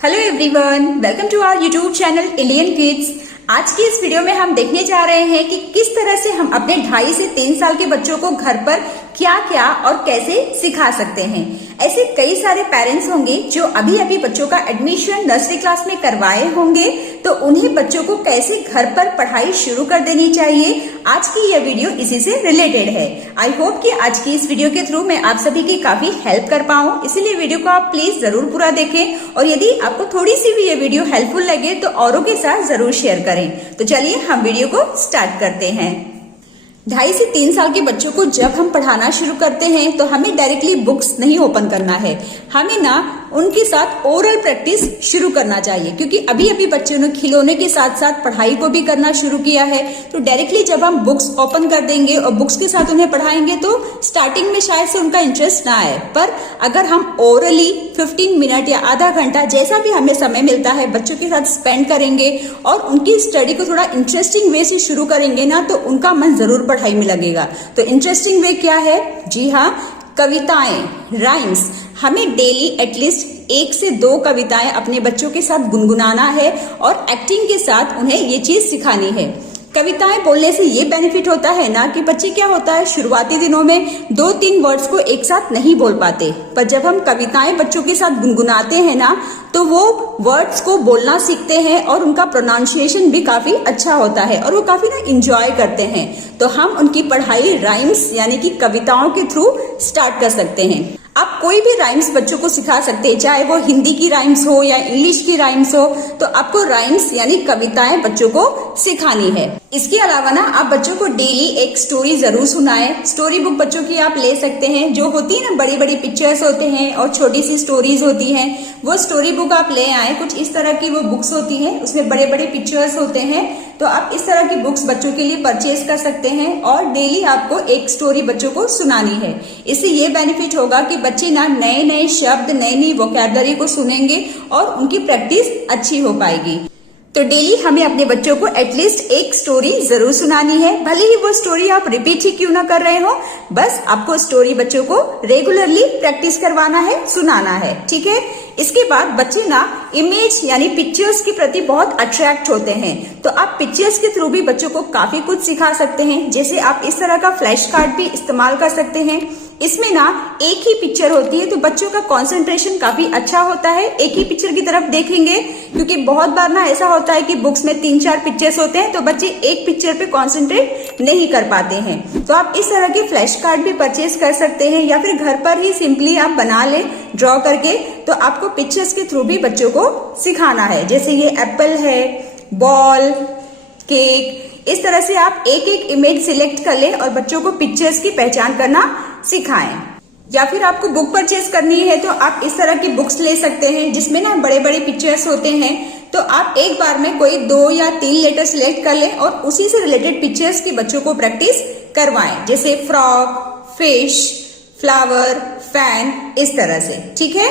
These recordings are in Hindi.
Hello everyone, welcome to our YouTube channel Indian kids. आज की इस वीडियो में हम देखने जा रहे हैं कि किस तरह से हम अपने 2.5 से 3 साल के बच्चों को घर पर क्या क्या और कैसे सिखा सकते हैं। ऐसे कई सारे पेरेंट्स होंगे जो अभी अभी बच्चों का एडमिशन नर्सरी क्लास में करवाए होंगे, तो उन्हें बच्चों को कैसे घर पर पढ़ाई शुरू कर देनी चाहिए। आज की यह वीडियो इसी से रिलेटेड है। आई होप कि आज की इस वीडियो के थ्रू मैं आप सभी की काफी हेल्प कर पाऊं, इसीलिए वीडियो को आप प्लीज जरूर पूरा देखें और यदि आपको थोड़ी सी भी ये वीडियो हेल्पफुल लगे तो औरों के साथ जरूर शेयर करें। तो चलिए हम वीडियो को स्टार्ट करते हैं। 2.5 से 3 साल के बच्चों को जब हम पढ़ाना शुरू करते हैं तो हमें डायरेक्टली बुक्स नहीं ओपन करना है, हमें ना उनके साथ ओरल प्रैक्टिस शुरू करना चाहिए, क्योंकि अभी अभी बच्चों ने खिलौने के साथ साथ पढ़ाई को भी करना शुरू किया है। तो डायरेक्टली जब हम बुक्स ओपन कर देंगे और बुक्स के साथ उन्हें पढ़ाएंगे तो स्टार्टिंग में शायद से उनका इंटरेस्ट ना आए, पर अगर हम ओरली 15 मिनट या आधा घंटा जैसा भी हमें समय मिलता है बच्चों के साथ स्पेंड करेंगे और उनकी स्टडी को थोड़ा इंटरेस्टिंग वे से शुरू करेंगे ना, तो उनका मन जरूर पढ़ाई में लगेगा। तो इंटरेस्टिंग वे क्या है? जी हाँ, कविताएं, राइम्स। हमें डेली एटलीस्ट 1 से 2 कविताएं अपने बच्चों के साथ गुनगुनाना है और एक्टिंग के साथ उन्हें ये चीज सिखानी है। कविताएं बोलने से ये बेनिफिट होता है ना कि बच्चे क्या होता है, शुरुआती दिनों में 2-3 वर्ड्स को एक साथ नहीं बोल पाते, पर जब हम कविताएं बच्चों के साथ गुनगुनाते हैं ना तो वो वर्ड्स को बोलना सीखते हैं और उनका प्रोनाउंसिएशन भी काफी अच्छा होता है और वो काफी ना इंजॉय करते हैं। तो हम उनकी पढ़ाई राइम्स यानी कि कविताओं के थ्रू स्टार्ट कर सकते हैं। आप कोई भी राइम्स बच्चों को सिखा सकते हैं, चाहे वो हिंदी की राइम्स हो या इंग्लिश की राइम्स हो, तो आपको राइम्स यानी कविताएं बच्चों को सिखानी है। इसके अलावा ना आप बच्चों को डेली एक स्टोरी जरूर सुनाएं। स्टोरी बुक बच्चों की आप ले सकते हैं, जो होती है ना बड़ी बड़ी पिक्चर्स होते हैं और छोटी सी स्टोरीज होती हैं, वो स्टोरी बुक आप ले आए। कुछ इस तरह की वो बुक्स होती हैं, उसमें बड़े बड़े पिक्चर्स होते हैं, तो आप इस तरह की बुक्स बच्चों के लिए परचेज कर सकते हैं और डेली आपको एक स्टोरी बच्चों को सुनानी है। इससे ये बेनिफिट होगा कि बच्चे ना नए नए शब्द, नई नई वोकैबुलरी को सुनेंगे और उनकी प्रैक्टिस अच्छी हो पाएगी। तो डेली हमें अपने बच्चों को एटलीस्ट एक स्टोरी जरूर सुनानी है, भले ही वो स्टोरी आप रिपीट ही क्यों ना कर रहे हो, बस आपको स्टोरी बच्चों को रेगुलरली प्रैक्टिस करवाना है, सुनाना है, ठीक है। इसके बाद बच्चे ना इमेज यानी पिक्चर्स के प्रति बहुत अट्रैक्ट होते हैं, तो आप पिक्चर्स के थ्रू भी बच्चों को काफी कुछ सिखा सकते हैं। जैसे आप इस तरह का फ्लैश कार्ड भी इस्तेमाल कर सकते हैं। इसमें ना एक ही पिक्चर होती है तो बच्चों का कंसंट्रेशन काफी अच्छा होता है, एक ही पिक्चर की तरफ देखेंगे, क्योंकि बहुत बार ना ऐसा होता है कि बुक्स में 3-4 पिक्चर्स होते हैं तो बच्चे एक पिक्चर पे कंसंट्रेट नहीं कर पाते हैं। तो आप इस तरह के फ्लैश कार्ड भी परचेज कर सकते हैं या फिर घर पर ही सिंपली आप बना लें ड्रॉ करके। तो आपको पिक्चर्स के थ्रू भी बच्चों को सिखाना है। जैसे ये एप्पल है, बॉल, केक, इस तरह से आप एक एक इमेज सिलेक्ट कर लें और बच्चों को पिक्चर्स की पहचान करना सिखाएं। या फिर आपको बुक परचेज करनी है तो आप इस तरह की बुक्स ले सकते हैं जिसमें ना बड़े बड़े पिक्चर्स होते हैं, तो आप एक बार में कोई 2 या 3 लेटर सिलेक्ट कर लें और उसी से रिलेटेड पिक्चर्स की बच्चों को प्रैक्टिस करवाएं। जैसे फ्रॉक, फिश, फ्लावर, फैन, इस तरह से, ठीक है।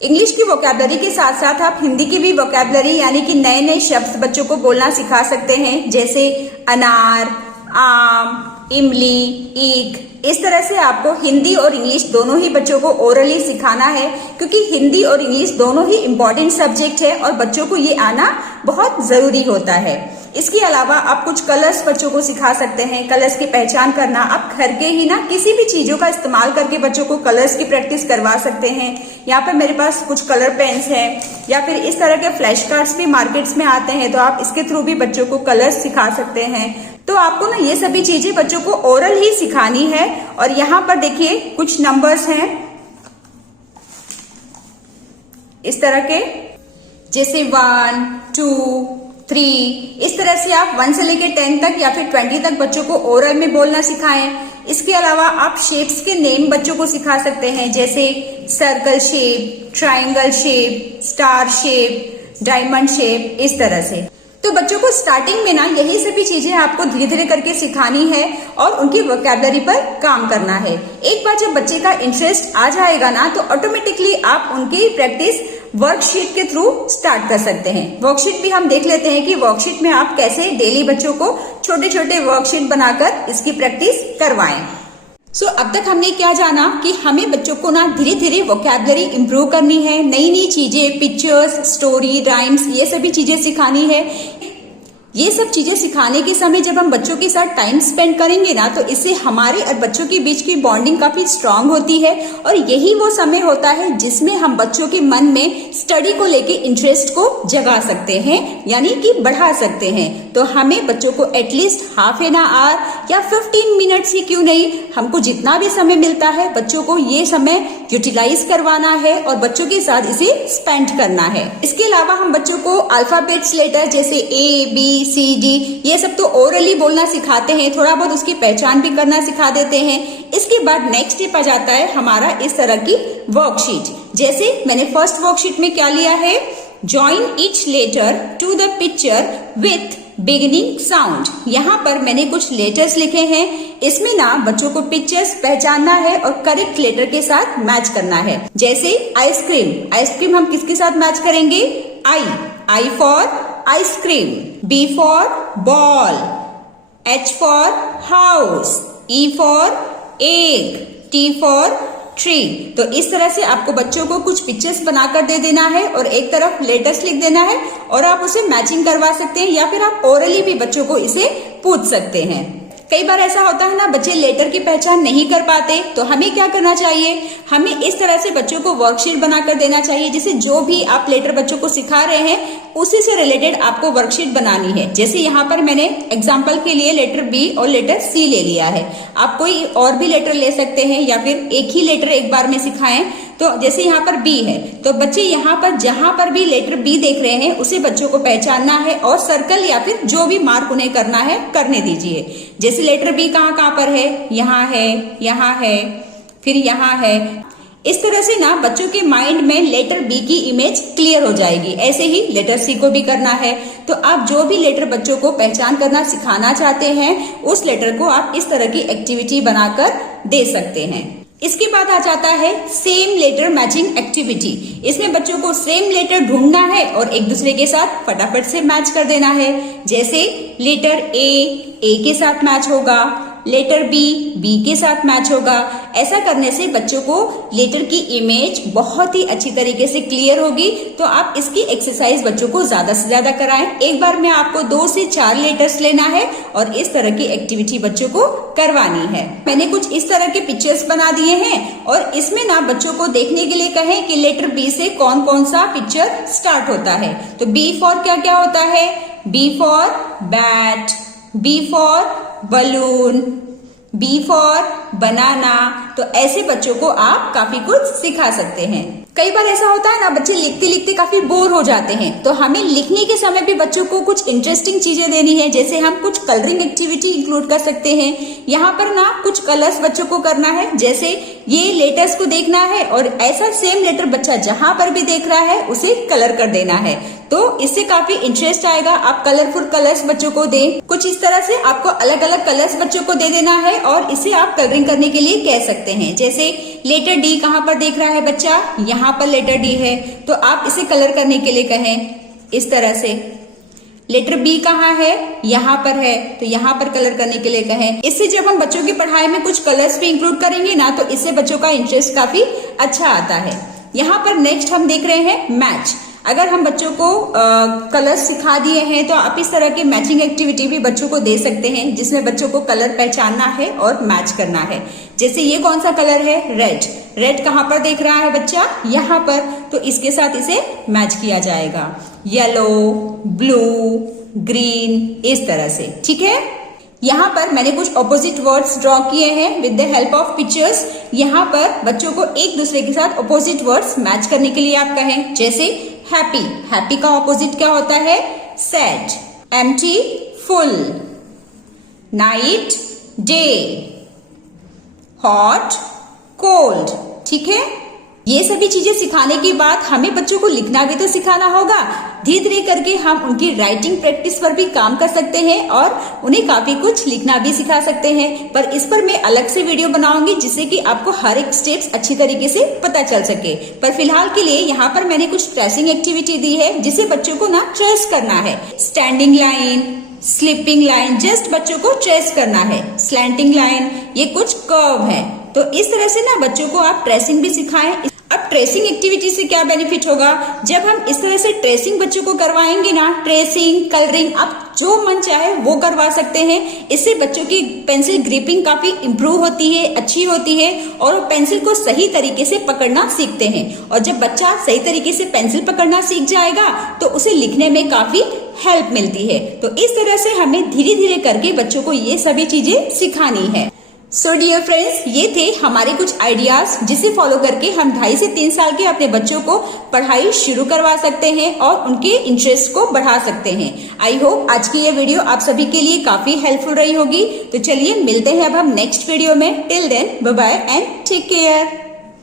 इंग्लिश की वोकैबुलरी के साथ साथ आप हिंदी की भी वोकैबुलरी यानी कि नए नए शब्द बच्चों को बोलना सिखा सकते हैं। जैसे अनार, आम, इमली, ईख, इस तरह से आपको हिंदी और इंग्लिश दोनों ही बच्चों को ओरली सिखाना है, क्योंकि हिंदी और इंग्लिश दोनों ही इम्पोर्टेंट सब्जेक्ट है और बच्चों को ये आना बहुत जरूरी होता है। इसके अलावा आप कुछ कलर्स बच्चों को सिखा सकते हैं, कलर्स की पहचान करना। आप घर के ही ना किसी भी चीजों का इस्तेमाल करके बच्चों को कलर्स की प्रैक्टिस करवा सकते हैं। यहाँ पर मेरे पास कुछ कलर पेन्स हैं या फिर इस तरह के फ्लैश कार्ड्स भी मार्केट्स में आते हैं, तो आप इसके थ्रू भी बच्चों को कलर्स सिखा सकते हैं। तो आपको ना ये सभी चीजें बच्चों को ओरल ही सिखानी है। और यहाँ पर देखिए कुछ नंबर्स हैं इस तरह के, जैसे 1, 2, 3, इस तरह से आप 1 से लेकर 10 तक या फिर 20 तक बच्चों को ओरल में बोलना सिखाएं। इसके अलावा आप शेप्स के नेम बच्चों को सिखा सकते हैं, जैसे circle shape, triangle shape, star shape, diamond shape, इस तरह से। तो बच्चों को स्टार्टिंग में ना यही सभी चीजें आपको धीरे धीरे करके सिखानी है और उनकी वोकैबुलरी पर काम करना है। एक बार जब बच्चे का इंटरेस्ट आ जाएगा ना तो ऑटोमेटिकली आप उनकी प्रैक्टिस वर्कशीट के थ्रू स्टार्ट कर सकते हैं। वर्कशीट भी हम देख लेते हैं कि वर्कशीट में आप कैसे डेली बच्चों को छोटे छोटे वर्कशीट बनाकर इसकी प्रैक्टिस करवाएं। अब तक हमने क्या जाना कि हमें बच्चों को ना धीरे धीरे वोकैबुलरी इंप्रूव करनी है, नई नई चीजें, पिक्चर्स, स्टोरी, राइम्स, ये सभी चीजें सिखानी है। ये सब चीजें सिखाने के समय जब हम बच्चों के साथ टाइम स्पेंड करेंगे ना, तो इससे हमारे और बच्चों के बीच की बॉन्डिंग काफी स्ट्रांग होती है और यही वो समय होता है जिसमें हम बच्चों के मन में स्टडी को लेके इंटरेस्ट को जगा सकते हैं, यानी कि बढ़ा सकते हैं। तो हमें बच्चों को एटलीस्ट हाफ एन आवर या 15 मिनट्स ही क्यों नहीं, हमको जितना भी समय मिलता है बच्चों को ये समय यूटिलाइज करवाना है और बच्चों के साथ इसे स्पेंड करना है। इसके अलावा हम बच्चों को अल्फाबेट्स लेटर जैसे ABCD ये सब तो ओरली बोलना सिखाते हैं, थोड़ा बहुत उसकी पहचान भी करना सिखा देते हैं। इसके बाद नेक्स्ट स्टेप आ जाता है हमारा इस तरह की वर्कशीट। जैसे मैंने फर्स्ट वर्कशीट में क्या लिया है, join each letter to the picture with beginning sound. यहाँ पर मैंने कुछ लेटर्स लिखे हैं, इसमें ना बच्चों को पिक्चर्स पहचानना है और करेक्ट लेटर के साथ मैच करना है। जैसे आइसक्रीम, आइसक्रीम हम किसके साथ मैच करेंगे, I for ice cream, B for ball, H for house, E for egg, T for tree. तो इस तरह से आपको बच्चों को कुछ पिक्चर्स बनाकर दे देना है और एक तरफ लेटर्स लिख देना है और आप उसे मैचिंग करवा सकते हैं या फिर आप ओरली भी बच्चों को इसे पूछ सकते हैं। कई बार ऐसा होता है ना, बच्चे लेटर की पहचान नहीं कर पाते, तो हमें क्या करना चाहिए, हमें इस तरह से बच्चों को वर्कशीट बनाकर देना चाहिए जिसे जो भी आप लेटर बच्चों को सिखा रहे हैं उसी से रिलेटेड आपको वर्कशीट बनानी है। जैसे यहाँ पर मैंने एग्जाम्पल के लिए लेटर B और लेटर C ले लिया है, आप कोई और भी लेटर ले सकते हैं या फिर एक ही लेटर एक बार में सिखाएं। तो जैसे यहाँ पर B है, तो बच्चे यहाँ पर जहां पर भी लेटर B देख रहे हैं उसे बच्चों को पहचानना है और सर्कल या फिर जो भी मार्क उन्हें करना है करने दीजिए। जैसे लेटर B कहाँ पर है, यहाँ है, फिर यहाँ है। इस तरह से ना बच्चों के माइंड में लेटर B की इमेज क्लियर हो जाएगी। ऐसे ही लेटर C को भी करना है। तो आप जो भी लेटर बच्चों को पहचान करना सिखाना चाहते हैं उस लेटर को आप इस तरह की एक्टिविटी बनाकर दे सकते हैं। इसके बाद आ जाता है सेम लेटर मैचिंग एक्टिविटी। इसमें बच्चों को सेम लेटर ढूंढना है और एक दूसरे के साथ फटाफट से मैच कर देना है। जैसे लेटर A के साथ मैच होगा, लेटर B के साथ मैच होगा। ऐसा करने से बच्चों को लेटर की इमेज बहुत ही अच्छी तरीके से क्लियर होगी। तो आप इसकी एक्सरसाइज बच्चों को ज्यादा से ज्यादा कराएं। एक बार में आपको 2 से 4 लेटर्स लेना है और इस तरह की एक्टिविटी बच्चों को करवानी है। मैंने कुछ इस तरह के पिक्चर्स बना दिए हैं और इसमें ना बच्चों को देखने के लिए कहें कि लेटर B से कौन कौन सा पिक्चर स्टार्ट होता है। तो B फॉर क्या क्या होता है, B for bat, B for balloon, B for बनाना। तो ऐसे बच्चों को आप काफी कुछ सिखा सकते हैं। कई बार ऐसा होता है ना, बच्चे लिखते लिखते काफी बोर हो जाते हैं, तो हमें लिखने के समय भी बच्चों को कुछ इंटरेस्टिंग चीजें देनी है। जैसे हम कुछ कलरिंग एक्टिविटी इंक्लूड कर सकते हैं। यहाँ पर ना कुछ कलर्स बच्चों को करना है। जैसे ये लेटर्स को देखना है और ऐसा सेम लेटर बच्चा जहां पर भी देख रहा है उसे कलर कर देना है। तो इससे काफी इंटरेस्ट आएगा। आप कलरफुल कलर्स बच्चों को दें। कुछ इस तरह से आपको अलग अलग कलर्स बच्चों को दे देना है और इसे आप कलरिंग करने के लिए कह सकते हैं। जैसे लेटर D कहाँ पर देख रहा है बच्चा, यहाँ पर लेटर D है, तो आप इसे कलर करने के लिए कहें इस तरह से। लेटर B कहाँ है, यहाँ पर है, तो यहाँ पर कलर करने के लिए कहें। इससे जब हम बच्चों की पढ़ाई में कुछ कलर्स भी इंक्लूड करेंगे ना, तो इससे बच्चों का इंटरेस्ट काफी अच्छा आता है। यहाँ पर नेक्स्ट हम देख रहे हैं मैच। अगर हम बच्चों को कलर्स सिखा दिए हैं तो आप इस तरह की मैचिंग एक्टिविटी भी बच्चों को दे सकते हैं, जिसमें बच्चों को कलर पहचानना है और मैच करना है। जैसे ये कौन सा कलर है, रेड। रेड कहाँ पर देख रहा है बच्चा, यहाँ पर, तो इसके साथ इसे मैच किया जाएगा। येलो, ब्लू, ग्रीन, इस तरह से। ठीक है। यहाँ पर मैंने कुछ ऑपोजिट वर्ड्स ड्रॉ किए हैं with the help of pictures. यहाँ पर बच्चों को एक दूसरे के साथ ऑपोजिट वर्ड्स मैच करने के लिए आप कहें। जैसे हैप्पी, हैप्पी का ऑपोजिट क्या होता है, sad. Empty, full. Night, day. Hot, cold. ठीक है। ये सभी चीजें सिखाने के बाद हमें बच्चों को लिखना भी तो सिखाना होगा। धीरे धीरे करके हम उनकी राइटिंग प्रैक्टिस पर भी काम कर सकते हैं और उन्हें काफी कुछ लिखना भी सिखा सकते हैं। पर इस पर मैं अलग से वीडियो बनाऊंगी जिससे कि आपको हर एक स्टेप्स अच्छी तरीके से पता चल सके। पर फिलहाल के लिए यहाँ पर मैंने कुछ ट्रेसिंग एक्टिविटी दी है जिसे बच्चों को ना ट्रेस करना है। Standing line, sleeping line, just बच्चों को ट्रेस करना है। स्लैंटिंग लाइन, ये कुछ कर्व है। तो इस तरह से ना बच्चों को आप ट्रेसिंग भी सिखाएं। अब ट्रेसिंग एक्टिविटी से क्या बेनिफिट होगा, जब हम इस तरह से ट्रेसिंग बच्चों को करवाएंगे ना, ट्रेसिंग, कलरिंग, आप जो मन चाहे वो करवा सकते हैं। इससे बच्चों की पेंसिल ग्रिपिंग काफी इंप्रूव होती है, अच्छी होती है, और वो पेंसिल को सही तरीके से पकड़ना सीखते हैं। और जब बच्चा सही तरीके से पेंसिल पकड़ना सीख जाएगा तो उसे लिखने में काफी हेल्प मिलती है। तो इस तरह से हमें धीरे धीरे करके बच्चों को ये सभी चीजें सिखानी है। सो डियर फ्रेंड्स, ये थे हमारे कुछ आइडियाज जिसे फॉलो करके हम 2.5 से 3 साल के अपने बच्चों को पढ़ाई शुरू करवा सकते हैं और उनके इंटरेस्ट को बढ़ा सकते हैं। आई होप आज की ये वीडियो आप सभी के लिए काफी हेल्पफुल रही होगी। तो चलिए मिलते हैं अब हम नेक्स्ट वीडियो में। Till then bye bye and take care.